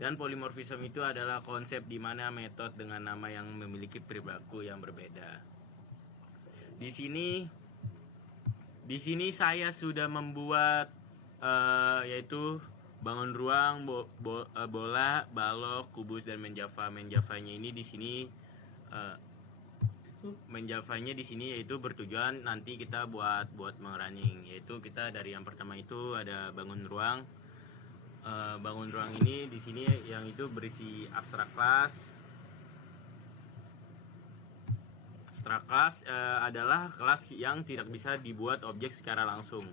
Dan polimorfisme itu adalah konsep di mana metode dengan nama yang memiliki perilaku yang berbeda. Di sini saya sudah membuat yaitu bangun ruang, bola, balok, kubus, dan menjava. Menjavanya ini di sini menjavanya di sini yaitu bertujuan nanti kita buat mengrunning, yaitu kita dari yang pertama itu ada bangun ruang. Bangun ruang ini di sini yang itu berisi abstrak class. Abstrak class adalah kelas yang tidak bisa dibuat objek secara langsung.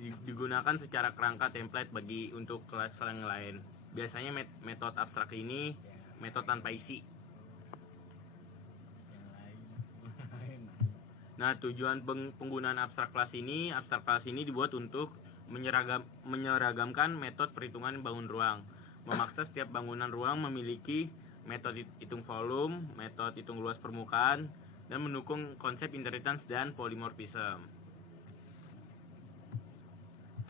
Digunakan secara kerangka template bagi untuk kelas yang lain. Biasanya metode abstrak ini metode tanpa isi. Nah, tujuan penggunaan abstrak class ini dibuat untuk menyeragamkan metode perhitungan bangun ruang, memaksa setiap bangunan ruang memiliki metode hitung volume, metode hitung luas permukaan, dan mendukung konsep inheritance dan polymorphism.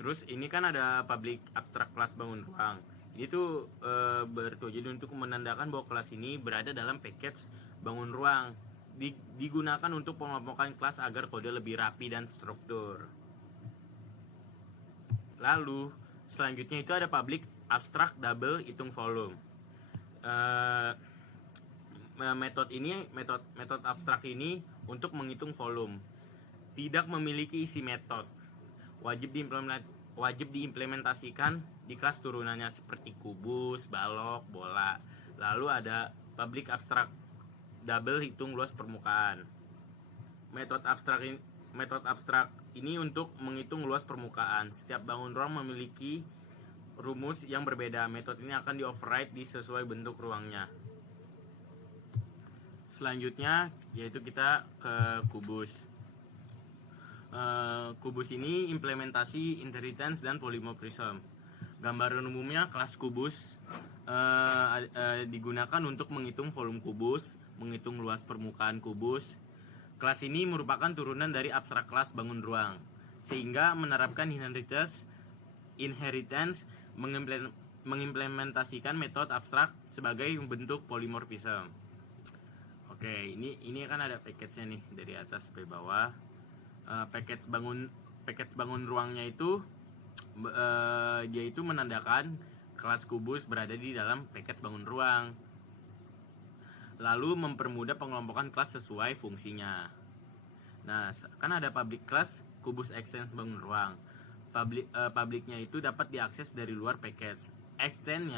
Terus ini kan ada public abstract class bangun ruang. Ini tuh bertujuan untuk menandakan bahwa kelas ini berada dalam package bangun ruang, digunakan untuk pengelompokan kelas agar kode lebih rapi dan struktur. Lalu selanjutnya itu ada public abstract double hitung volume. Metode abstrak ini untuk menghitung volume, tidak memiliki isi metode, wajib diimplementasikan di kelas turunannya seperti kubus, balok, bola. Lalu ada public abstract double hitung luas permukaan. Metode abstrak ini untuk menghitung luas permukaan. Setiap bangun ruang memiliki rumus yang berbeda. Metode ini akan di-override sesuai bentuk ruangnya. Selanjutnya yaitu kita ke kubus. Kubus ini implementasi inheritance dan polymorphism. Gambaran umumnya kelas kubus digunakan untuk menghitung volume kubus, menghitung luas permukaan kubus. Kelas ini merupakan turunan dari abstrak kelas bangun ruang, sehingga menerapkan inheritance mengimplementasikan metode abstrak sebagai bentuk polymorphism. Oke, ini kan ada package-nya nih dari atas sampai bawah. Package bangun ruangnya itu dia itu menandakan kelas kubus berada di dalam package bangun ruang. Lalu mempermudah pengelompokan kelas sesuai fungsinya. Nah, kan ada public class kubus extend bangun ruang. Publicnya itu dapat diakses dari luar package. Extend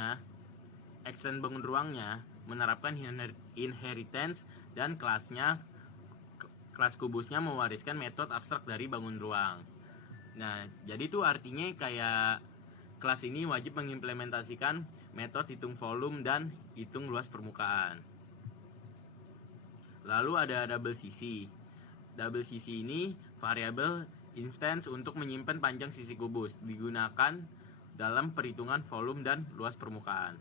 bangun ruangnya menerapkan inheritance dan kelas kubusnya mewariskan metode abstrak dari bangun ruang. Nah, jadi itu artinya kayak kelas ini wajib mengimplementasikan metode hitung volume dan hitung luas permukaan. Lalu ada double CC. Double CC ini variabel instance untuk menyimpan panjang sisi kubus, digunakan dalam perhitungan volume dan luas permukaan.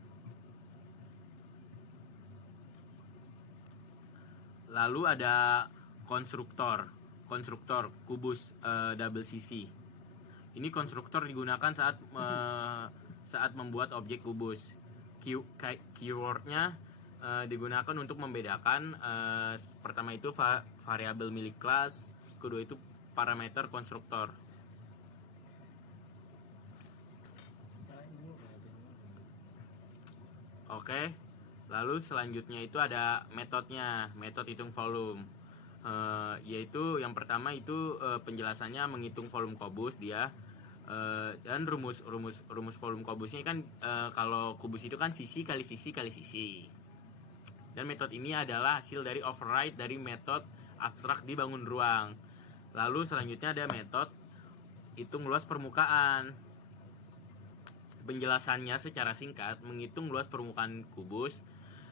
Lalu ada konstruktor kubus double CC. Ini konstruktor digunakan saat membuat objek kubus. Keywordnya digunakan untuk membedakan pertama itu variabel milik kelas, kedua itu parameter konstruktor. Oke, lalu selanjutnya itu ada metodenya, metode hitung volume. Yaitu yang pertama itu penjelasannya menghitung volume kubus dia, dan rumus volume kubusnya kan kalau kubus itu kan sisi kali sisi kali sisi. Dan metode ini adalah hasil dari override dari metode abstrak di bangun ruang. Lalu selanjutnya ada metode hitung luas permukaan. Penjelasannya secara singkat menghitung luas permukaan kubus.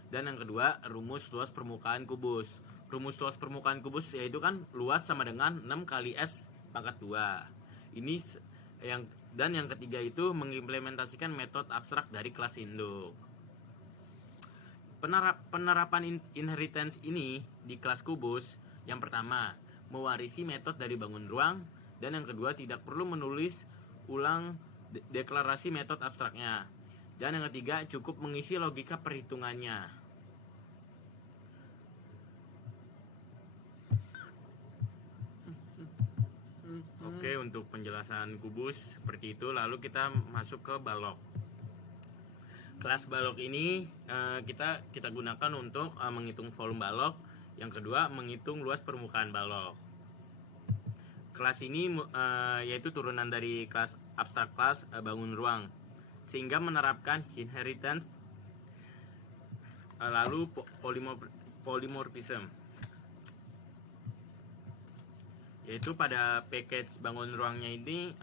Dan yang kedua rumus luas permukaan kubus. Rumus luas permukaan kubus yaitu kan luas sama dengan 6 kali S pangkat 2. Ini yang ketiga itu mengimplementasikan metode abstrak dari kelas induk. Penerapan inheritance ini di kelas kubus, yang pertama mewarisi metode dari bangun ruang, dan yang kedua tidak perlu menulis ulang deklarasi metode abstraknya. Dan yang ketiga, cukup mengisi logika perhitungannya. Oke, untuk penjelasan kubus seperti itu. Lalu kita masuk ke balok. Kelas balok ini kita gunakan untuk menghitung volume balok. Yang kedua, menghitung luas permukaan balok. Kelas ini yaitu turunan dari kelas abstrak kelas bangun ruang, sehingga menerapkan inheritance, lalu polymorphism, yaitu pada package bangun ruangnya ini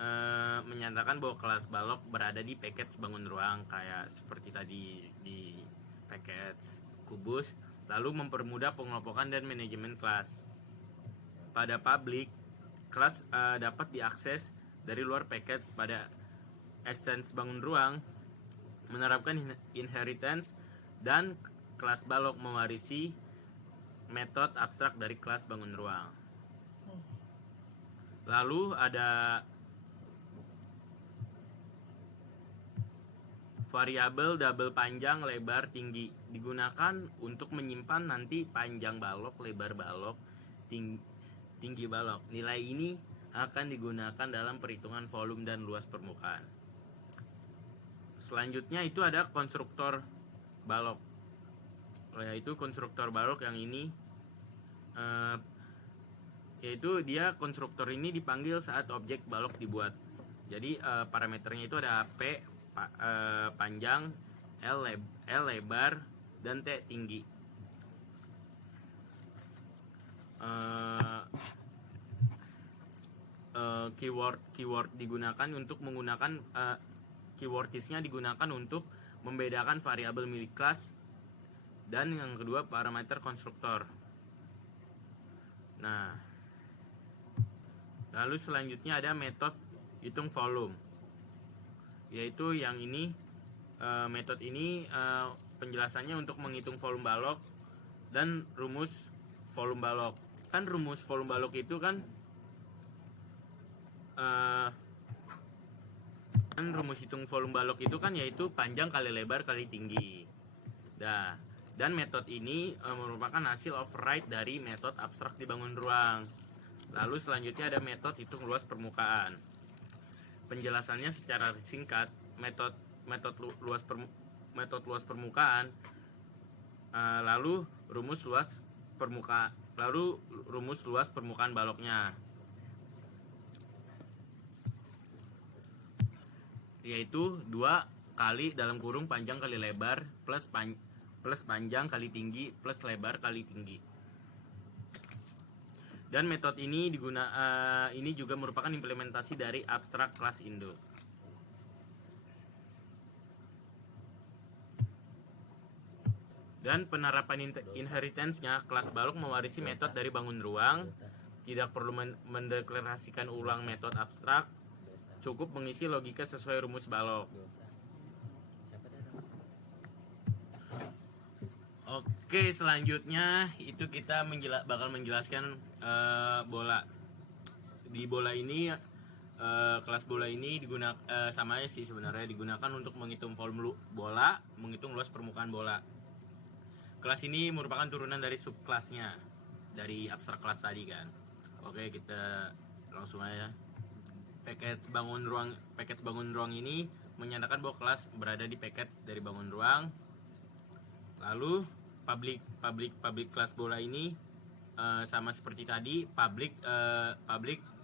menyatakan bahwa kelas balok berada di package bangun ruang kayak seperti tadi di package kubus, lalu mempermudah pengelompokan dan manajemen kelas. Pada public, kelas dapat diakses dari luar package. Pada extends bangun ruang menerapkan inheritance, dan kelas balok mewarisi metode abstrak dari kelas bangun ruang. Lalu ada variabel double panjang, lebar, tinggi, digunakan untuk menyimpan nanti panjang balok, lebar balok, tinggi balok. Nilai ini akan digunakan dalam perhitungan volume dan luas permukaan. Selanjutnya itu ada konstruktor balok, yaitu konstruktor balok yang ini yaitu dia konstruktor ini dipanggil saat objek balok dibuat. Jadi parameternya itu ada P panjang, L lebar, dan T tinggi. Keyword digunakan untuk menggunakan keywordisnya digunakan untuk membedakan variabel milik kelas, dan yang kedua parameter konstruktor. Nah, lalu selanjutnya ada metode hitung volume, yaitu yang ini metode ini penjelasannya untuk menghitung volume balok dan rumus volume balok. Kan rumus volume balok itu kan rumus hitung volume balok itu kan yaitu panjang kali lebar kali tinggi. Dan metode ini merupakan hasil override dari metode abstrak di bangun ruang. Lalu selanjutnya ada metode hitung luas permukaan. Penjelasannya secara singkat, metode luas permukaan, lalu rumus luas permukaan baloknya, yaitu 2 kali dalam kurung panjang kali lebar plus panjang kali tinggi plus lebar kali tinggi. Dan metode ini ini juga merupakan implementasi dari abstrak kelas Indo. Dan penerapan inheritance-nya, kelas balok mewarisi metode dari bangun ruang, tidak perlu mendeklarasikan ulang metode abstrak, cukup mengisi logika sesuai rumus balok. Oke, selanjutnya itu kita bakal menjelaskan bola. Di bola ini kelas bola ini digunakan sama sih sebenarnya, digunakan untuk menghitung volume bola, menghitung luas permukaan bola. Kelas ini merupakan turunan dari subkelasnya dari abstrak kelas tadi kan. Oke, kita langsung aja. Package bangun ruang ini menyatakan bahwa kelas berada di package dari bangun ruang. Lalu public kelas bola ini sama seperti tadi, public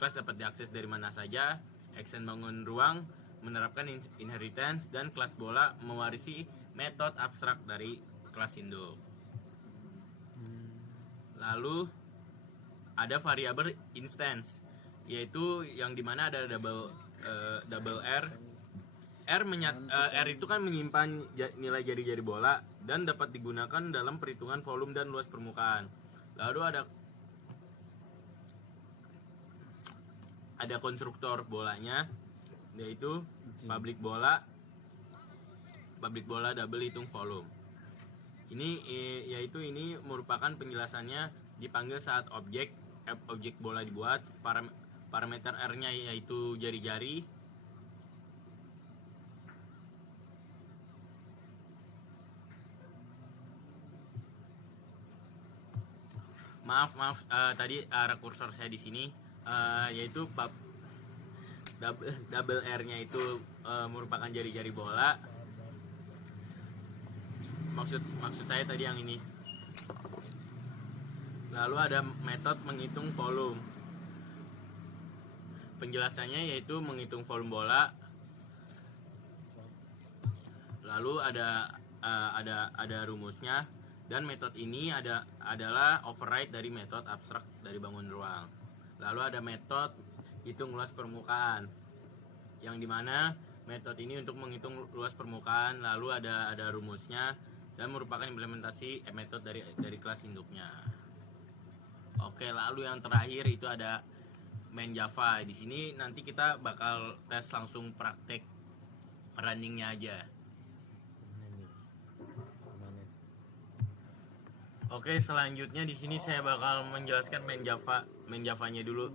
kelas dapat diakses dari mana saja. Extend bangun ruang menerapkan inheritance, dan kelas bola mewarisi metode abstrak dari kelas Indo. Lalu ada variabel instance, yaitu yang dimana ada double R. R itu kan menyimpan nilai jari-jari bola dan dapat digunakan dalam perhitungan volume dan luas permukaan. Lalu ada konstruktor bolanya, yaitu public bola double hitung volume. Ini merupakan penjelasannya dipanggil saat objek bola dibuat. Parameter R-nya yaitu jari-jari. maaf tadi arah kursor saya di sini, yaitu double R-nya itu merupakan jari-jari bola. Maksud saya tadi yang ini. Lalu ada metode menghitung volume. Penjelasannya yaitu menghitung volume bola. Lalu ada rumusnya, dan metode ini adalah override dari metode abstrak dari bangun ruang. Lalu ada metode hitung luas permukaan, yang dimana metode ini untuk menghitung luas permukaan, lalu ada rumusnya dan merupakan implementasi metode dari kelas induknya. Oke, lalu yang terakhir itu ada main Java. Di sini nanti kita bakal tes langsung praktek runningnya aja. Oke, selanjutnya di sini saya bakal menjelaskan main Javanya dulu.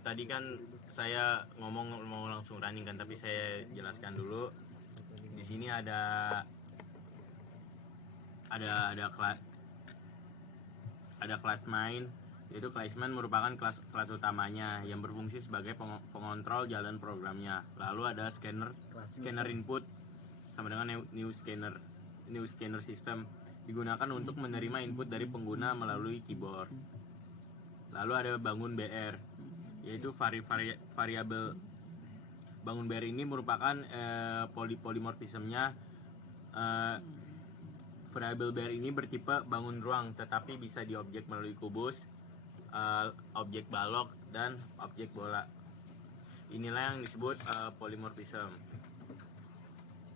Tadi kan saya ngomong mau langsung running kan, tapi saya jelaskan dulu. Di sini ada kelas main, yaitu kelas main merupakan kelas utamanya yang berfungsi sebagai pengontrol jalan programnya. Lalu ada scanner input sama dengan new scanner system, digunakan untuk menerima input dari pengguna melalui keyboard. Lalu ada bangun BR, yaitu variabel bangun BR ini merupakan polimorfismenya. Variabel BR ini bertipe bangun ruang, tetapi bisa diobjek melalui kubus, objek balok, dan objek bola. Inilah yang disebut polimorfism.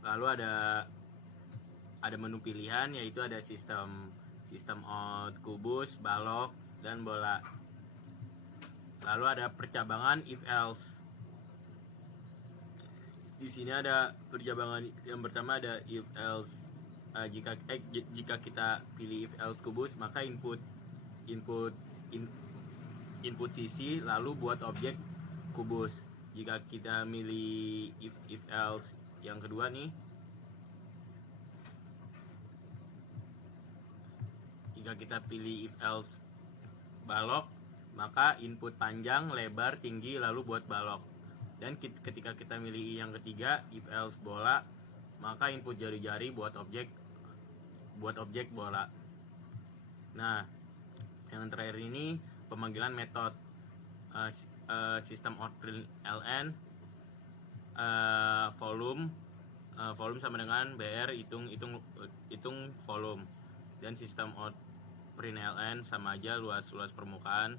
Lalu ada menu pilihan, yaitu ada sistem out, kubus, balok, dan bola. Lalu ada percabangan if else. Di sini ada percabangan yang pertama ada if else. Jika kita pilih if else kubus, maka input sisi lalu buat objek kubus. Jika kita milih if else yang kedua nih, jika kita pilih if else balok, maka input panjang, lebar, tinggi lalu buat balok. Dan ketika kita milih yang ketiga if else bola, maka input jari-jari buat objek bola. Nah, yang terakhir ini pemanggilan metode sistem out print ln, volume sama dengan br hitung volume, dan sistem out print ln sama aja luas permukaan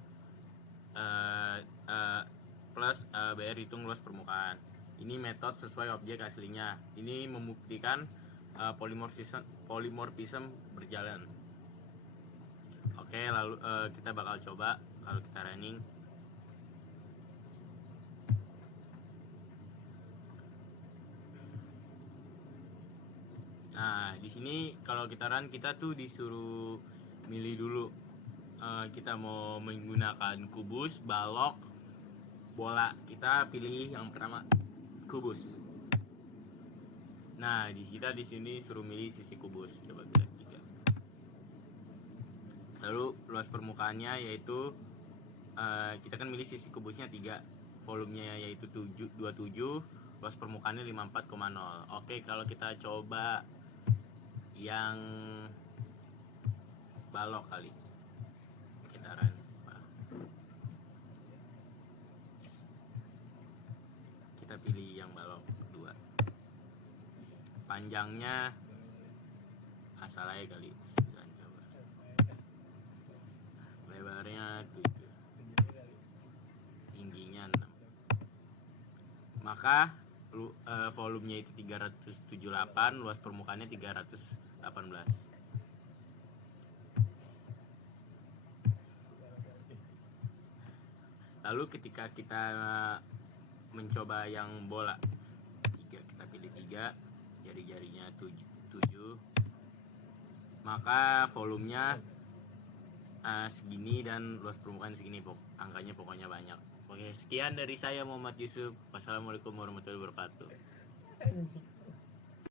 plus br hitung luas permukaan. Ini metode sesuai objek aslinya. Ini membuktikan polimorfism berjalan. Oke, lalu kita bakal coba kalau kita running. Nah, di sini kalau kita run, kita tuh disuruh milih dulu. Kita mau menggunakan kubus, balok, bola. Kita pilih yang pertama, kubus. Nah, kita di sini suruh milih sisi kubus. Coba kita 3. Lalu luas permukaannya yaitu kita kan milih sisi kubusnya 3, volumenya yaitu 27, luas permukaannya 54,0. Oke, kalau kita coba yang balok kali, kita run. Kita pilih yang balok 2. Panjangnya asal aja kali 9, coba. Lebarnya 7, tingginya 6. Maka volumenya itu 378, luas permukaannya 318. Lalu ketika kita mencoba yang bola 3, kita pilih 3, jari-jarinya 7, maka volumenya segini dan luas permukaan segini, angkanya pokoknya banyak. Oke, sekian dari saya Muhammad Yusuf. Wassalamualaikum warahmatullahi wabarakatuh.